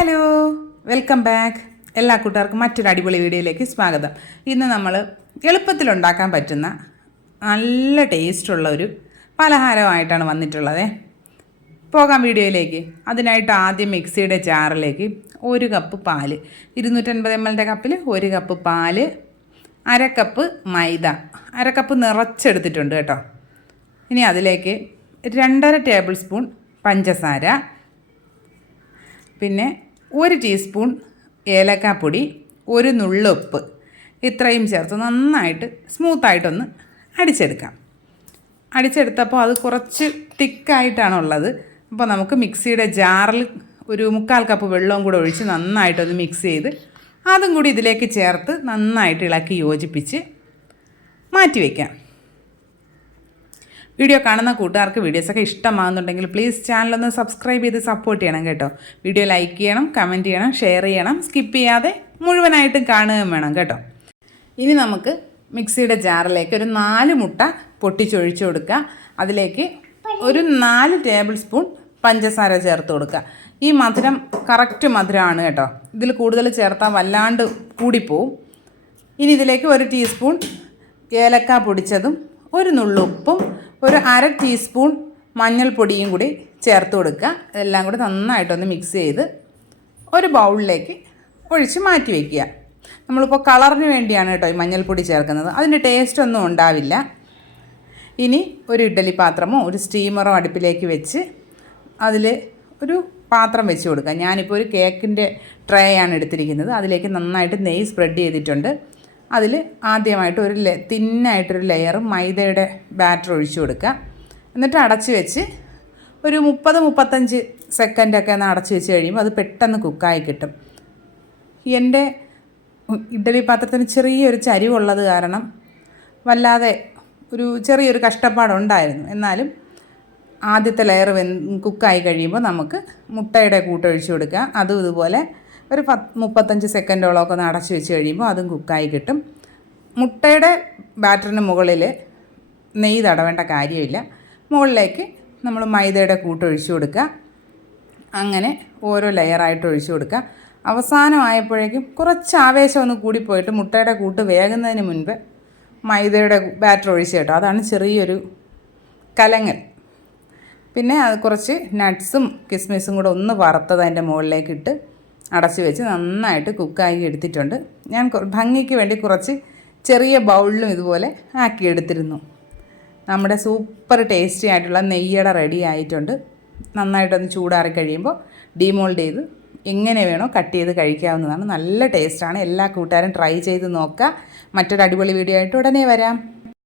Hello welcome back. എല്ലാ കൂട്ടുകാർക്കും മറ്റൊരു അടിപൊളി വീഡിയോയിലേക്ക് സ്വാഗതം. ഇന്ന് നമ്മൾ എളുപ്പത്തിൽ ഉണ്ടാക്കാൻ പറ്റുന്ന നല്ല ടേസ്റ്റുള്ള ഒരു പലഹാരമായിട്ടാണ് വന്നിട്ടുള്ളത്. പോകാം വീഡിയോയിലേക്ക്. അതിനായിട്ട് ആദ്യം മിക്സിയുടെ ജാറിലേക്ക് ഒരു കപ്പ് പാൽ ഇരുന്നൂറ്റൻപത് എം എല്ലിന്റെ കപ്പിൽ ഒരു കപ്പ് പാൽ അര കപ്പ് മൈദ. അര കപ്പ് നിറച്ചെടുത്തിട്ടുണ്ട് കേട്ടോ. ഇനി അതിലേക്ക് രണ്ടര ടേബിൾ സ്പൂൺ പഞ്ചസാര പിന്നെ ഒരു ടീസ്പൂൺ ഏലക്കാപ്പൊടി ഒരു നുള്ളുപ്പ് ഇത്രയും ചേർത്ത് നന്നായിട്ട് സ്മൂത്തായിട്ടൊന്ന് അടിച്ചെടുക്കാം. അടിച്ചെടുത്തപ്പോൾ അത് കുറച്ച് തിക്കായിട്ടാണുള്ളത്. അപ്പോൾ നമുക്ക് മിക്സിയുടെ ജാറിൽ ഒരു മുക്കാൽ കപ്പ് വെള്ളവും കൂടെ ഒഴിച്ച് നന്നായിട്ടൊന്ന് മിക്സ് ചെയ്ത് അതും കൂടി ഇതിലേക്ക് ചേർത്ത് നന്നായിട്ട് ഇളക്കി യോജിപ്പിച്ച് മാറ്റി വയ്ക്കാം വീഡിയോ കാണുന്ന കൂട്ടുകാർക്ക് വീഡിയോസൊക്കെ ഇഷ്ടമാകുന്നുണ്ടെങ്കിൽ പ്ലീസ് ചാനലൊന്ന് സബ്സ്ക്രൈബ് ചെയ്ത് സപ്പോർട്ട് ചെയ്യണം കേട്ടോ. വീഡിയോ ലൈക്ക് ചെയ്യണം കമന്റ് ചെയ്യണം ഷെയർ ചെയ്യണം സ്കിപ്പ് ചെയ്യാതെ മുഴുവനായിട്ടും കാണുകയും വേണം കേട്ടോ. ഇനി നമുക്ക് മിക്സിയുടെ ജാറിലേക്ക് ഒരു നാല് മുട്ട പൊട്ടിച്ചൊഴിച്ചു കൊടുക്കുക. അതിലേക്ക് ഒരു നാല് ടേബിൾ സ്പൂൺ പഞ്ചസാര ചേർത്ത് കൊടുക്കുക. ഈ മധുരം കറക്റ്റ് മധുരമാണ് കേട്ടോ. ഇതിൽ കൂടുതൽ ചേർത്താൽ വല്ലാണ്ട് കൂടിപ്പോവും. ഇനി ഇതിലേക്ക് ഒരു ടീസ്പൂൺ ഏലക്ക പൊടിച്ചതും ഒരു നുള്ളുപ്പും ഒരു അര ടീസ്പൂൺ മഞ്ഞൾപ്പൊടിയും കൂടി ചേർത്ത് കൊടുക്കുക. ഇതെല്ലാം കൂടി നന്നായിട്ടൊന്ന് മിക്സ് ചെയ്ത് ഒരു ബൗളിലേക്ക് ഒഴിച്ച് മാറ്റി വയ്ക്കുക നമ്മളിപ്പോൾ കളറിന് വേണ്ടിയാണ് കേട്ടോ ഈ മഞ്ഞൾപ്പൊടി ചേർക്കുന്നത്. അതിന്റെ ടേസ്റ്റ് ഒന്നും ഉണ്ടാവില്ല. ഇനി ഒരു ഇഡ്ഡലി പാത്രമോ ഒരു സ്റ്റീമറോ അടുപ്പിലേക്ക് വെച്ച് അതിൽ ഒരു പാത്രം വെച്ച് കൊടുക്കുക. ഞാനിപ്പോൾ ഒരു കേക്കിന്റെ ട്രേ ആണ് എടുത്തിരിക്കുന്നത്. അതിലേക്ക് നന്നായിട്ട് നെയ്യ് സ്പ്രെഡ് ചെയ്തിട്ടുണ്ട്. അതിൽ ആദ്യമായിട്ട് ഒരു ലെ തിന്നായിട്ടൊരു ലെയർ മൈദയുടെ ബാറ്റർ ഒഴിച്ചു കൊടുക്കുക. എന്നിട്ട് അടച്ച് വെച്ച് ഒരു മുപ്പത് മുപ്പത്തഞ്ച് സെക്കൻഡൊക്കെ ഒന്ന് അടച്ച് വെച്ച് കഴിയുമ്പോൾ അത് പെട്ടെന്ന് കുക്കായി കിട്ടും. എന്റെ ഇഡ്ഡലി പാത്രത്തിന് ചെറിയൊരു ചരിവുള്ളത് കാരണം വല്ലാതെ ഒരു ചെറിയൊരു കഷ്ടപ്പാടുണ്ടായിരുന്നു എന്നാലും ആദ്യത്തെ ലെയർ വെ കുക്കായി കഴിയുമ്പോൾ നമുക്ക് മുട്ടയുടെ കൂട്ടൊഴിച്ച് കൊടുക്കുക. അതും ഇതുപോലെ ഒരു പത്ത് മുപ്പത്തഞ്ച് സെക്കൻഡോളമൊക്കെ ഒന്ന് അടച്ച് വെച്ച് കഴിയുമ്പോൾ അതും കുക്കായി കിട്ടും. മുട്ടയുടെ ബാറ്ററിന് മുകളിൽ നെയ്യ് തടവേണ്ട കാര്യമില്ല. മുകളിലേക്ക് നമ്മൾ മൈദയുടെ കൂട്ട് ഒഴിച്ചു കൊടുക്കുക. അങ്ങനെ ഓരോ ലെയറായിട്ട് ഒഴിച്ചു കൊടുക്കുക. അവസാനമായപ്പോഴേക്കും കുറച്ച് ആവേശം ഒന്ന് കൂടിപ്പോയിട്ട് മുട്ടയുടെ കൂട്ട് വേകുന്നതിന് മുൻപ് മൈദയുടെ ബാറ്റർ ഒഴിച്ച് കേട്ടോ. അതാണ് ചെറിയൊരു കലങ്ങൽ. പിന്നെ അത് കുറച്ച് നട്ട്സും കിസ്മിസും കൂടെ ഒന്ന് വറുത്തത് അതിന്റെ മുകളിലേക്ക് ഇട്ട് അടച്ച് വെച്ച് നന്നായിട്ട് കുക്കാക്കി എടുത്തിട്ടുണ്ട്. ഞാൻ ഭംഗിക്ക് വേണ്ടി കുറച്ച് ചെറിയ ബൗളിലും ഇതുപോലെ ആക്കി എടുത്തിരുന്നു. നമ്മുടെ സൂപ്പർ ടേസ്റ്റി ആയിട്ടുള്ള നെയ്യട റെഡി ആയിട്ടുണ്ട്. നന്നായിട്ടൊന്ന് ചൂടാറി കഴിയുമ്പോൾ ഡീമോൾഡ് ചെയ്ത് എങ്ങനെ വേണോ കട്ട് ചെയ്ത് കഴിക്കാവുന്നതാണ്. നല്ല ടേസ്റ്റാണ് എല്ലാ കൂട്ടുകാരും ട്രൈ ചെയ്ത് നോക്കുക. മറ്റൊരു അടിപൊളി വീഡിയോ ആയിട്ട് ഉടനെ വരാം.